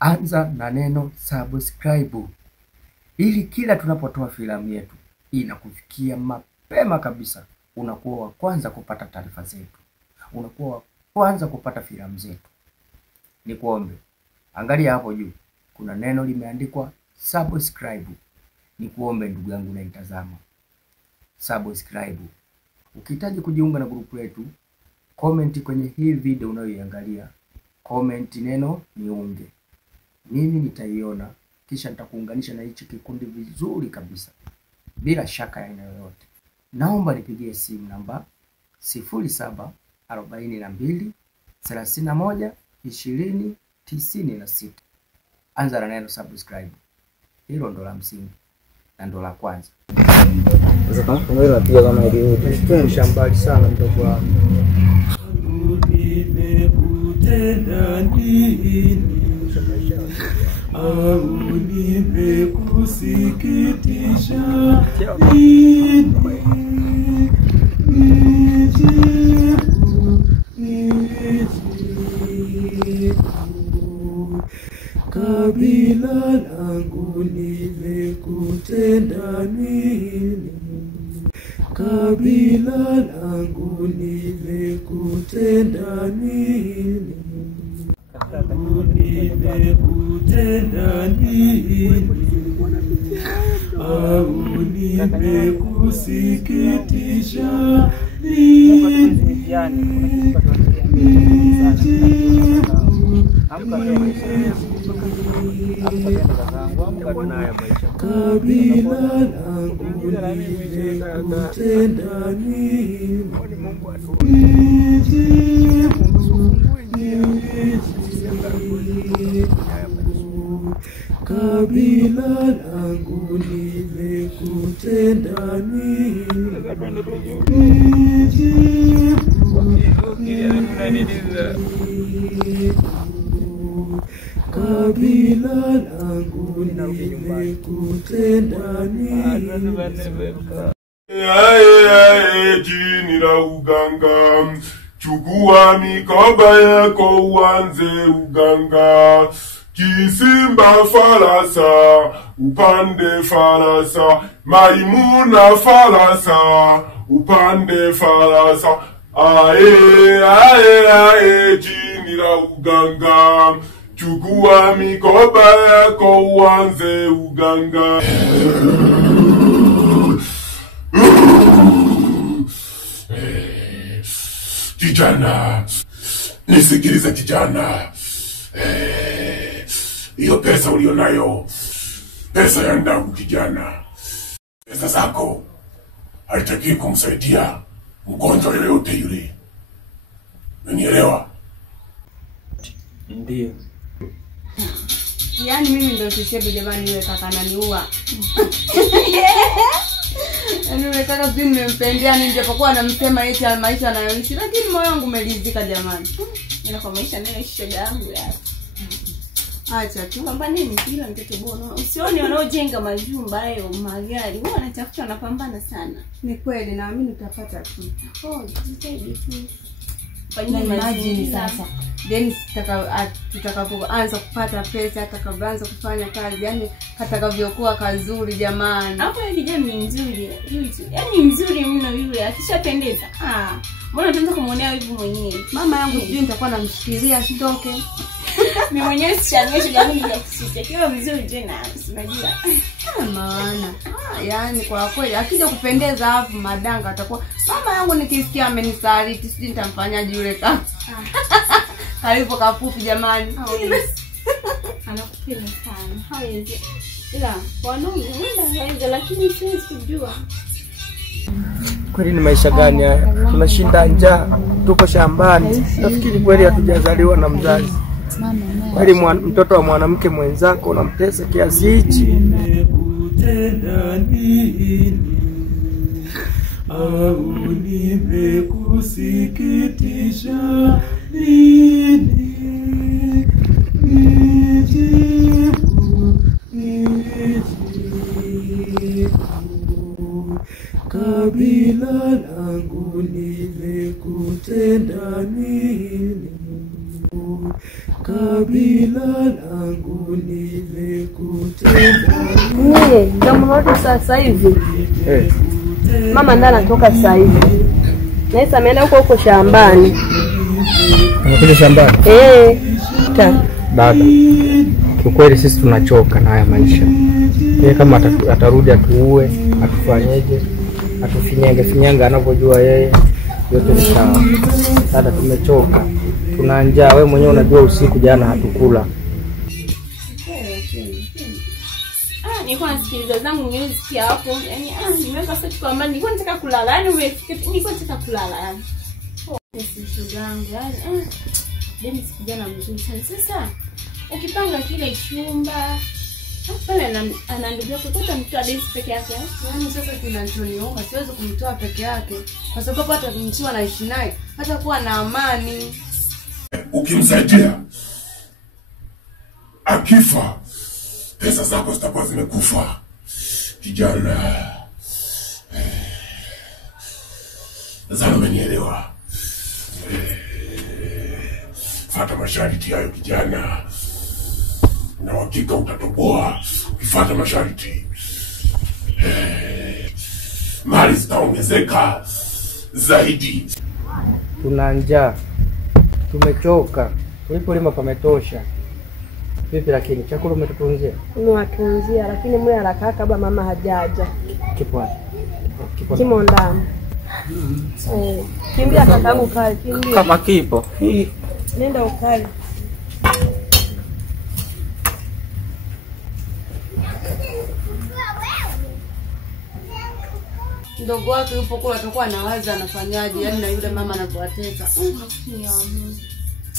anza na neno subscribe, ili kila tunapotoa filamu yetu inakufikia mapema kabisa. Unakuwa wa kwanza kupata taarifa zetu, unakuwa wa kwanza kupata filamu zetu. Nikuombe, angalia hapo juu kuna neno limeandikwa subscribe. Nikuombe ndugu yangu unaitazama, subscribe. Ukihitaji kujiunga na grupu letu, comment kwenye hii video unayoiangalia, comment neno niunge. Mimi nitaiona, kisha nitakuunganisha na hichi kikundi vizuri kabisa, bila shaka ya aina yoyote. Naomba nipigie simu namba 0742 31 20 96. Anza na neno subscribe. Hilo ndo la msingi na ndo la kwanza. Sasa kama unapiga kama hivi, tuwe shambali sana mtoto wangu. Nimekutenda nini? Au nimekusikitisha nini? Kabila langu nimekutenda nini? Kabila langu nimekutenda nini? Nimekutenda nini? Au nimekusikitisha nini? Kabila langu nimekutenda nini? Kabila langu nimekutenda nini? Kabila langu nimekutenda nini? Jini la uganga, chukua mikoba yako uanze uganga. Kisimba farasa, upande farasa. Maimuna farasa, upande farasa. Jini la uganga, chukua mikoba yako uanze uganga. Kijana, nisikilize kijana. Hiyo pesa ulionayo, pesa ya ndangu kijana. Pesa zako haitaki kumsaidia mgonjwa yoyote yule. Unielewa? Ndio. Yaani mimi ndio sisebe jamani, yule kaka ananiua. Yaani yule kaka pia nimempendea, ningepokuwa namsema eti maisha anayoishi, lakini moyo wangu umelizika jamani. Ina kwa maisha ninayoishi shoga yangu ya. Acha tu. Pambane ni kila mtoto bono. Usione wanaojenga majumba hayo magari, wao wanatafuta wanapambana sana. Ni kweli, naamini utapata tu. Oh, jitahidi tu. Na imagine sasa, then tutakapoanza kupata pesa, atakapoanza kufanya kazi, yani katakavyokuwa kazuri jamani. Hapo yule kijana ni mzuri, yaani mzuri mno yule, akishapendeza. Mbona tuanze kumuonea hivi mwenyewe? Mama yangu sijui nitakuwa namshikilia asitoke. Mimi mwenyewe sichanyesha jamani ya kusita. Kiwa mzuri tena, unajua. Maana yani kwa kweli akija kupendeza hapo madanga atakuwa mama yangu nikisikia amenisaliti sijui nitamfanyaje yule kaka. Kalipo kafupi jamani. Anakupenda sana. Hawezi. Ila wanaume wenda lakini siwezi kujua. Kweli ni maisha gani haya? Tunashinda njaa, tuko shambani. Nafikiri kweli hatujazaliwa na mzazi. Kweli mtoto wa mwanamke mwenzako unamtesa kiasi hichi. Nimekutenda nini? Au nimekusikitisha nini? Kabila langu nimekutenda nini? Kabila langu nimekutenda. Ndio mmoja sasa hivi. Mama ndiye anatoka sasa hivi. Naisa ameenda huko shambani. Anakuja shambani? Dada, kiukweli sisi tunachoka na haya maisha. Yeye kama atarudi atuue, atufanyeje? Atufinyanga anavyojua yeye, yote ni sawa. Dada, tumechoka. Tuna njaa, wewe mwenyewe unajua usiku jana hatukula. Nilikuwa nasikiliza zangu music hapo. Yaani nimeweka search kwa maana nilikuwa nataka kulala. Yaani nilikuwa nataka kulala yani. Sisi yangu yani Dennis kijana mzuri sana. Sasa ukipanga kile chumba pale ana ndugu yako kwa mtoa Dennis peke yake. Yaani sasa kinachoniomba siwezi kumtoa peke yake kwa sababu hata mtu anaishi naye hata kuwa na amani. Ukimsaidia akifa, pesa zako zitakuwa zimekufa. Kijana, nadhani umenielewa. Fata masharti hayo kijana, na hakika utatoboa ukifuata masharti. Mali zitaongezeka zaidi. Tuna njaa, tumechoka, tulipolima pametosha. Vipi lakini chakula umetutunzia? Nimewatunzia lakini mwe haraka kabla mama hajaja. Kipo Kimo ndani. Kimbia kakangu kale, kimbia. Kama kipo. Nenda ukale. Ndogo wake yupo kula atakuwa anawaza anafanyaje yani na yule mama anakuateka.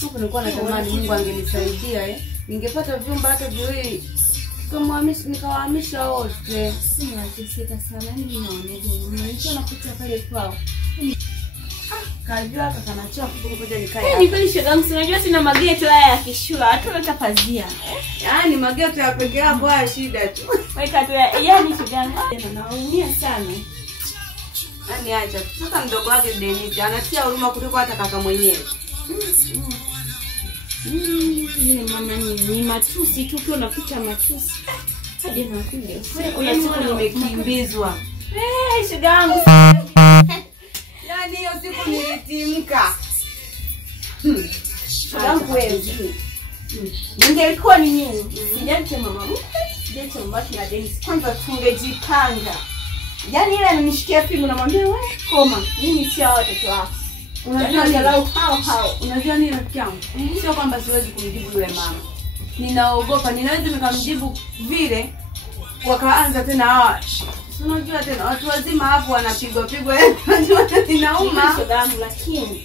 Huko nilikuwa natamani Mungu angenisaidia ningepata vyumba hata viwili. Nikawahamisha wote. Ninateseka sana mimi naoneje. Nilikuwa nakuta pale kwao. Kajua kakanachoa kuja nikae. Ni kweli shogangu, unajua sina mageto haya ya kishula, hata natapazia. Yaani mageto ya peke yako haya shida tu. Weka tu yani shogangu. Naumia sana. Yaani acha. Sasa mdogo wake Dennis anatia huruma kuliko hata kaka mwenyewe. Yule mama ni matusi tu, kwa unapita matusi. Hadi nakuja. Kuna siku nimekimbizwa. Shogangu. Yaani hiyo siku nilitimka. Shogangu wewe. Ningekuwa ni nini? Sijaje mama. Sijaje mama na Dennis. Kwanza tungejipanga. Yaani ile ananishikia fimu na mwambie wewe koma. Mimi si watoto wako. Unajua angalau hao. Unajua nini rafiki yangu? Sio kwamba siwezi kumjibu yule mama. Ninaogopa, ninaweza nikamjibu vile wakaanza tena hawa. Unajua tena watu wazima hapo wanapigwa. Unajua inauma. Shogangu lakini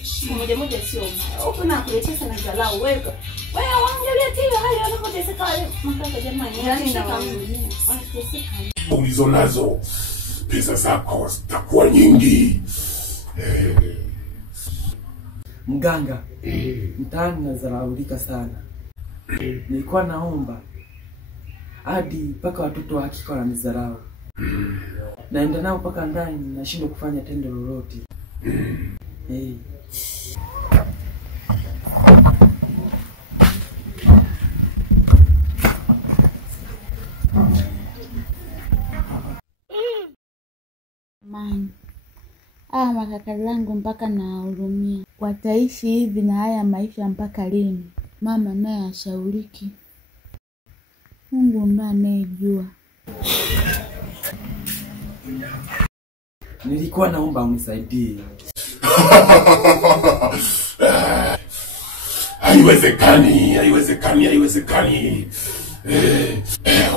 moja sio mbaya. Huko na kuletea sana dharau wewe. Wewe waangalia tena hali wanapoteseka wale mkaka jamani. Yaani na wanateseka. Ulizo nazo pesa zako zitakuwa nyingi. Mganga, mtaani nazalaulika sana. Nilikuwa naomba hadi mpaka watoto wa hakika wananizarau. Naenda nao mpaka ndani nashindwa kufanya tendo lolote. Man. Makaka zangu mpaka nawahurumia. Wataishi hivi na haya maisha mpaka lini? Mama naye ashauriki. Mungu ndiye anayejua. Nilikuwa naomba unisaidie. Haiwezekani.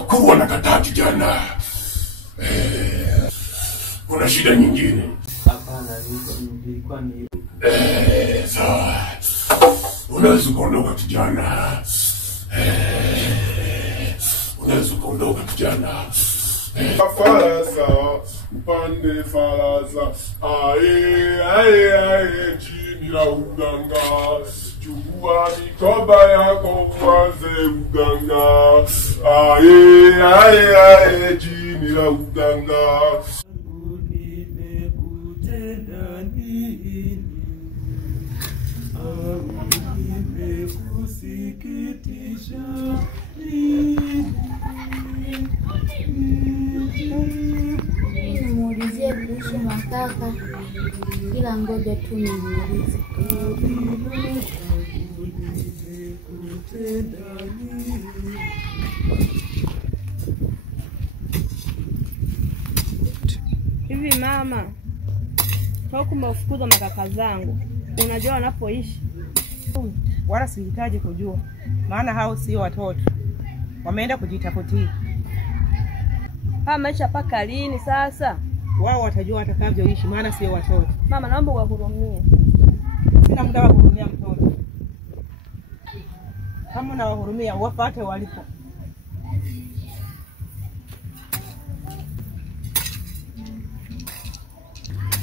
Kuwa nakataa kijana. Kuna shida nyingine. Hapana, nilikuwa ni sawa. Unaweza kuondoka kijana. Farasa, upande farasa. Ae, chini la uganga. Chukua mikoba yako uanze uganga. Ae, chini la uganga. Nimekusikitisha. kaka, ila ngoja tu nimuulize. Hivi mama, huku umefukuza makaka zangu, unajua wanapoishi? Wala sihitaji kujua, maana hao sio watoto, wameenda kujitafutia. Maisha paka lini sasa? Wao watajua watakavyoishi, maana sio watoto. Mama, naomba uwahurumie. Sina muda wa kuhurumia mtoto. Kama unawahurumia, wafuate walipo.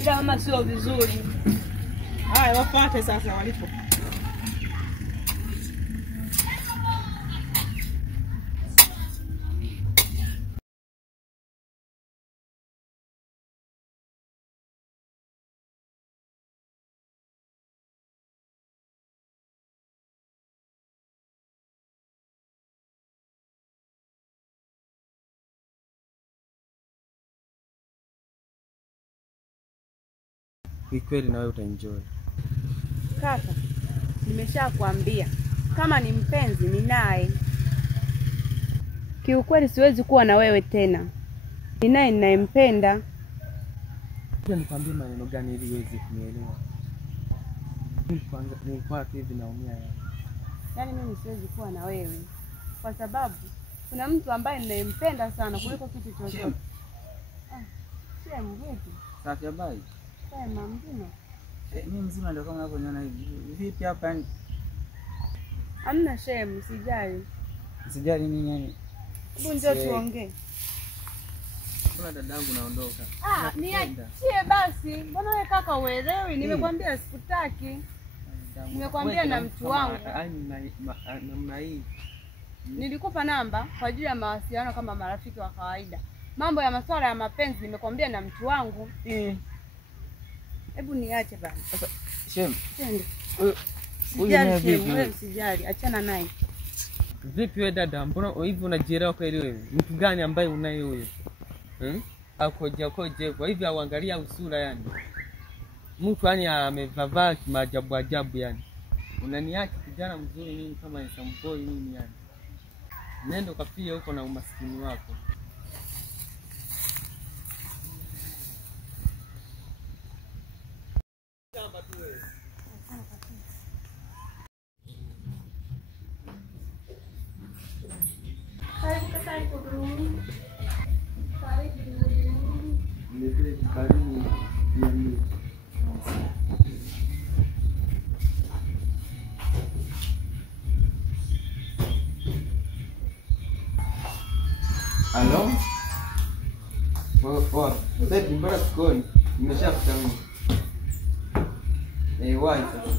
Ila mama, sio vizuri. Haya, wafuate sasa walipo. Kweli na wewe utaenjoy. Kaka, nimeshakwambia kama ni mpenzi ni naye. Kiukweli siwezi kuwa na wewe tena. Ni naye ninayempenda. Nikwambie maneno gani ili uweze kunielewa? Nilikuwa tu hivi naumia yani. Yaani mimi siwezi kuwa na wewe kwa sababu kuna mtu ambaye ninayempenda sana kuliko kitu chochote. Shemu vipi? Safi habari. Sema mzima. Mimi mzima ndio kama unavyoniona hivi. Vipi hapa yani? Hamna shemu, sijali. Sijali nini yani? Hebu njoo tuongee. Kuna dadangu naondoka. Niachie basi. Mbona wewe kaka uelewi? Nimekwambia sikutaki. Nimekwambia na mtu wangu. Namna hii. Nilikupa namba kwa ajili ya mawasiliano kama marafiki wa kawaida. Mambo ya masuala ya mapenzi nimekwambia na mtu wangu. Hebu niache basi. Sasa shem. Twende. Huyu vipi? Wewe usijali, achana naye. Vipi wewe dada? Mbona hivi unajielewa kweli wewe? Mtu gani ambaye unaye huyo? Akoje kwa hivi auangalia usura yani. Mtu yani amevaa maajabu ajabu yani. Unaniacha kijana mzuri mimi kama handsome boy mimi yani. Nenda ukafie huko na umaskini wako. Halo? Poa. Sasa mbona sikoni? Nimeshafika mimi. Wapi sasa?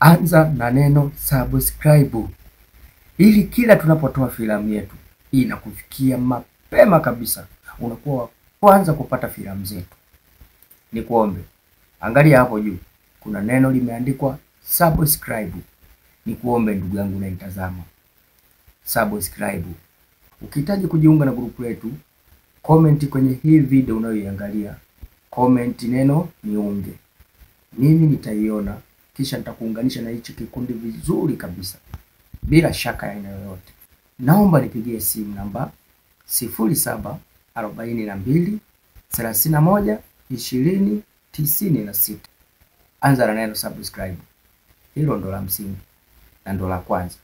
Anza na neno subscribe ili kila tunapotoa filamu yetu inakufikia mapema kabisa, unakuwa wa kwanza kupata filamu zetu. Nikuombe, angalia hapo juu kuna neno limeandikwa subscribe. Nikuombe ndugu yangu unanitazama, subscribe. Ukihitaji kujiunga na grupu letu, comment kwenye hii video unayoiangalia, comment neno niunge. Mimi nitaiona kisha nitakuunganisha na hichi kikundi vizuri kabisa bila shaka ya aina yoyote. Naomba nipigie simu namba 0742 31 20 96. Anza na neno subscribe. Hilo ndo la msingi na ndo la kwanza.